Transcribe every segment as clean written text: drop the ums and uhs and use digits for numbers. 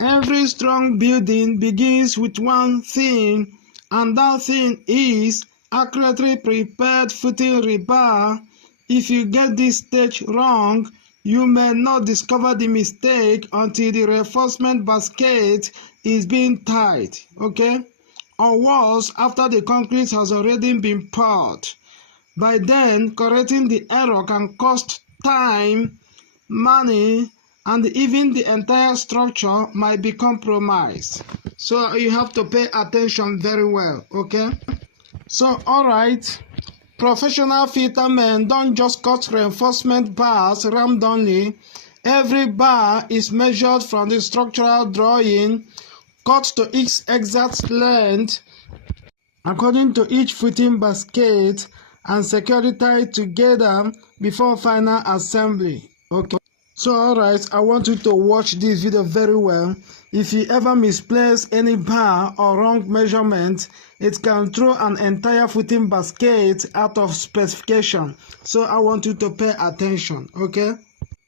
Every strong building begins with one thing, and that thing is accurately prepared footing rebar. If you get this stage wrong, you may not discover the mistake until the reinforcement basket is being tied, okay? Or worse, after the concrete has already been poured. By then, correcting the error can cost time, money, and even the entire structure might be compromised. So you have to pay attention very well, okay? So, alright, professional fitter men don't just cut reinforcement bars randomly. Every bar is measured from the structural drawing, cut to its exact length, according to each footing basket, and securely tied together before final assembly, okay? So alright, I want you to watch this video very well. If you ever misplace any bar or wrong measurement, it can throw an entire footing basket out of specification. So I want you to pay attention, okay?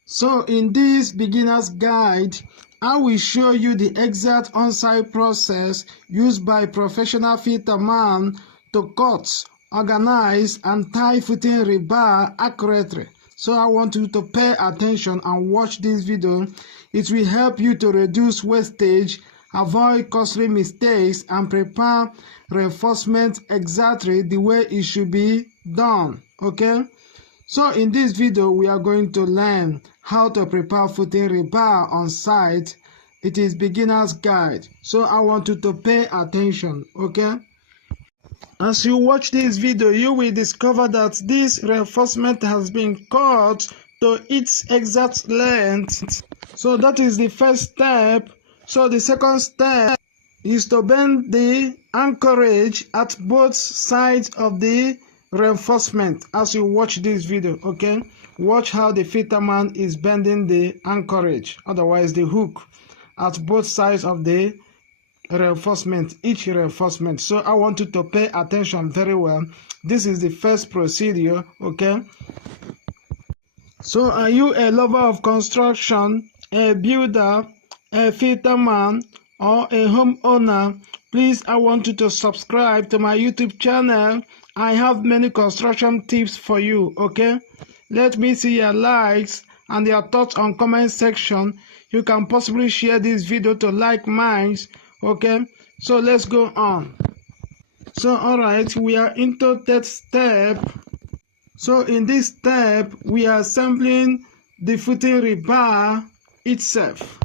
So in this beginner's guide, I will show you the exact on-site process used by professional fitter man to cut, organize, and tie footing rebar accurately. So I want you to pay attention and watch this video. It will help you to reduce wastage, avoid costly mistakes, and prepare reinforcement exactly the way it should be done, okay? So in this video, we are going to learn how to prepare footing rebar on site. It is beginner's guide. So I want you to pay attention, okay? As you watch this video, you will discover that this reinforcement has been cut to its exact length. So that is the first step. So the second step is to bend the anchorage at both sides of the reinforcement. As you watch this video, okay, watch how the fitter man is bending the anchorage, otherwise the hook, at both sides of the reinforcement, each reinforcement. So I want you to pay attention very well. This is the first procedure, okay? So are you a lover of construction, a builder, a fitter man, or a homeowner? Please, I want you to subscribe to my YouTube channel. I have many construction tips for you, okay? Let me see your likes and your thoughts on comment section. You can possibly share this video to like minds, okay? So let's go on. So alright, we are into third step. So in this step, we are assembling the footing rebar itself.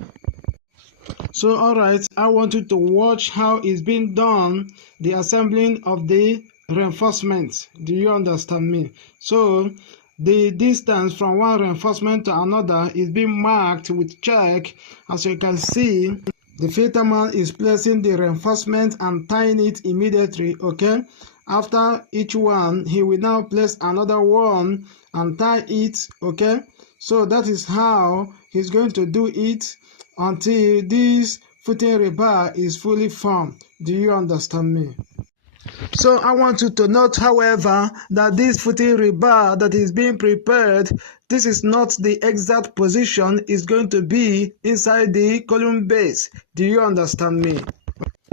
So alright, I want you to watch how it's being done, the assembling of the reinforcement. Do you understand me? So the distance from one reinforcement to another is being marked with check. As you can see, the fitter man is placing the reinforcement and tying it immediately, okay? After each one, he will now place another one and tie it, okay? So that is how he's going to do it until this footing rebar is fully formed. Do you understand me? So I want you to note, however, that this footing rebar that is being prepared, this is not the exact position it's going to be inside the column base. Do you understand me?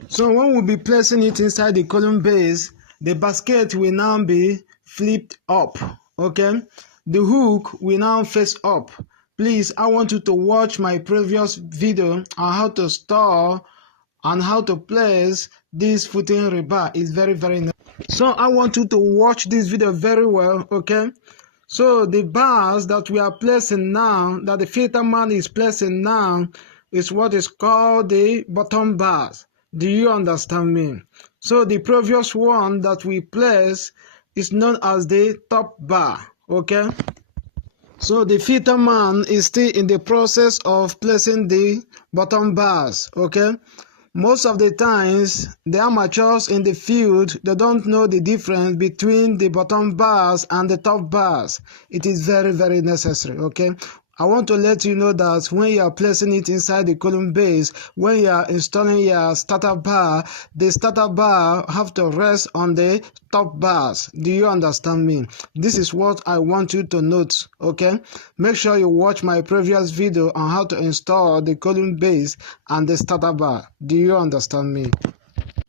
So when we'll be placing it inside the column base, the basket will now be flipped up, okay? The hook will now face up. Please, I want you to watch my previous video on how to store and how to place this footing rebar. Is very nice. So I want you to watch this video very well, okay? So the bars that we are placing now, that the fitter man is placing now, is what is called the bottom bars. Do you understand me? So the previous one that we place is known as the top bar, okay? So the fitter man is still in the process of placing the bottom bars, okay? Most of the times, the amateurs in the field, they don't know the difference between the bottom bars and the top bars. It is very necessary, okay? I want to let you know that when you are placing it inside the column base, when you are installing your starter bar, the starter bar have to rest on the top bars. Do you understand me? This is what I want you to note, okay? Make sure you watch my previous video on how to install the column base and the starter bar. Do you understand me?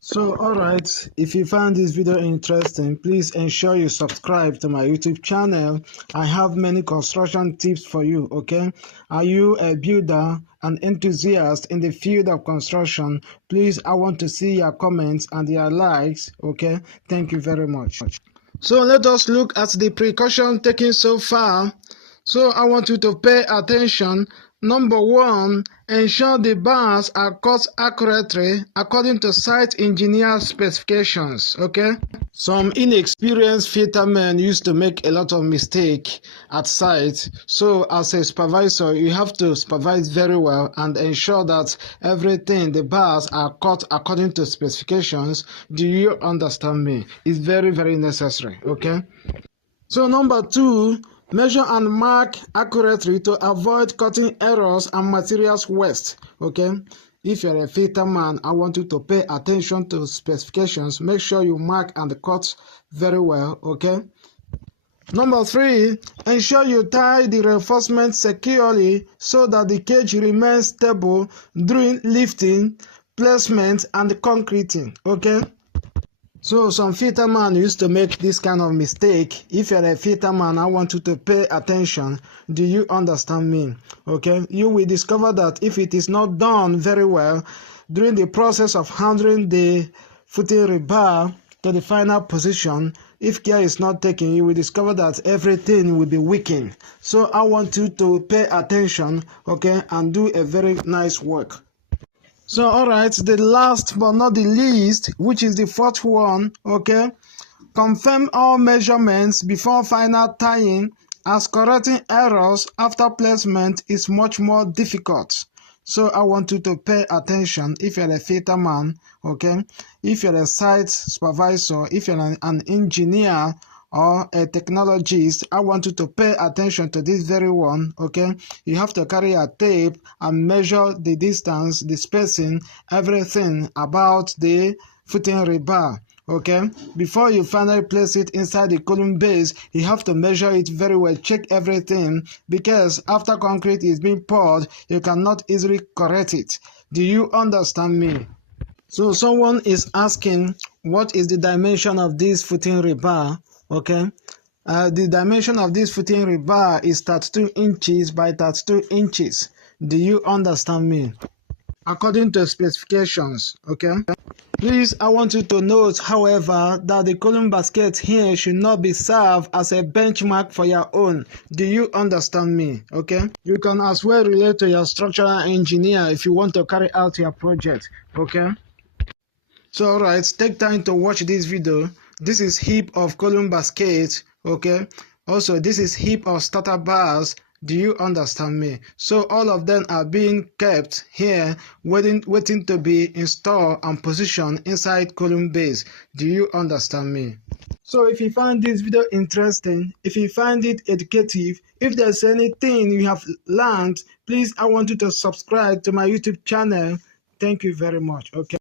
So, alright, if you find this video interesting, please ensure you subscribe to my YouTube channel. I have many construction tips for you, okay? Are you a builder, an enthusiast in the field of construction? Please, I want to see your comments and your likes, okay? Thank you very much. So, let us look at the precaution taken so far. So I want you to pay attention. Number one, ensure the bars are cut accurately according to site engineer specifications, okay? Some inexperienced fitter-men used to make a lot of mistake at site. So as a supervisor, you have to supervise very well and ensure that everything, the bars are cut according to specifications. Do you understand me? It's very, very necessary, okay? So number two, measure and mark accurately to avoid cutting errors and materials waste, okay? If you're a fitter man, I want you to pay attention to specifications. Make sure you mark and cut very well, okay? Number three, ensure you tie the reinforcement securely so that the cage remains stable during lifting, placement, and concreting, okay? So some fitter man used to make this kind of mistake. If you're a fitter man, I want you to pay attention. Do you understand me? Okay, you will discover that if it is not done very well during the process of handling the footing rebar to the final position, if care is not taken, you will discover that everything will be weakened. So I want you to pay attention, okay, and do a very nice work. So, alright, the last but not the least, which is the fourth one, okay? Confirm all measurements before final tying, as correcting errors after placement is much more difficult. So, I want you to pay attention if you're a fitter man, okay? If you're a site supervisor, if you're an engineer, or a technologist, I want you to pay attention to this very one, okay? You have to carry a tape and measure the distance, the spacing, everything about the footing rebar, okay? Before you finally place it inside the column base, you have to measure it very well, check everything, because after concrete is being poured, you cannot easily correct it. Do you understand me? So someone is asking, what is the dimension of this footing rebar? Okay, the dimension of this footing rebar is 32 inches by 32 inches. Do you understand me? According to specifications, okay? Please, I want you to note, however, that the column basket here should not be served as a benchmark for your own. Do you understand me? Okay? You can as well relate to your structural engineer if you want to carry out your project, okay? So, alright, take time to watch this video. This is heap of column basket, okay? Also, this is heap of starter bars. Do you understand me? So all of them are being kept here, waiting to be installed and positioned inside column base. Do you understand me? So if you find this video interesting, if you find it educative, if there's anything you have learned, please, I want you to subscribe to my YouTube channel. Thank you very much, okay?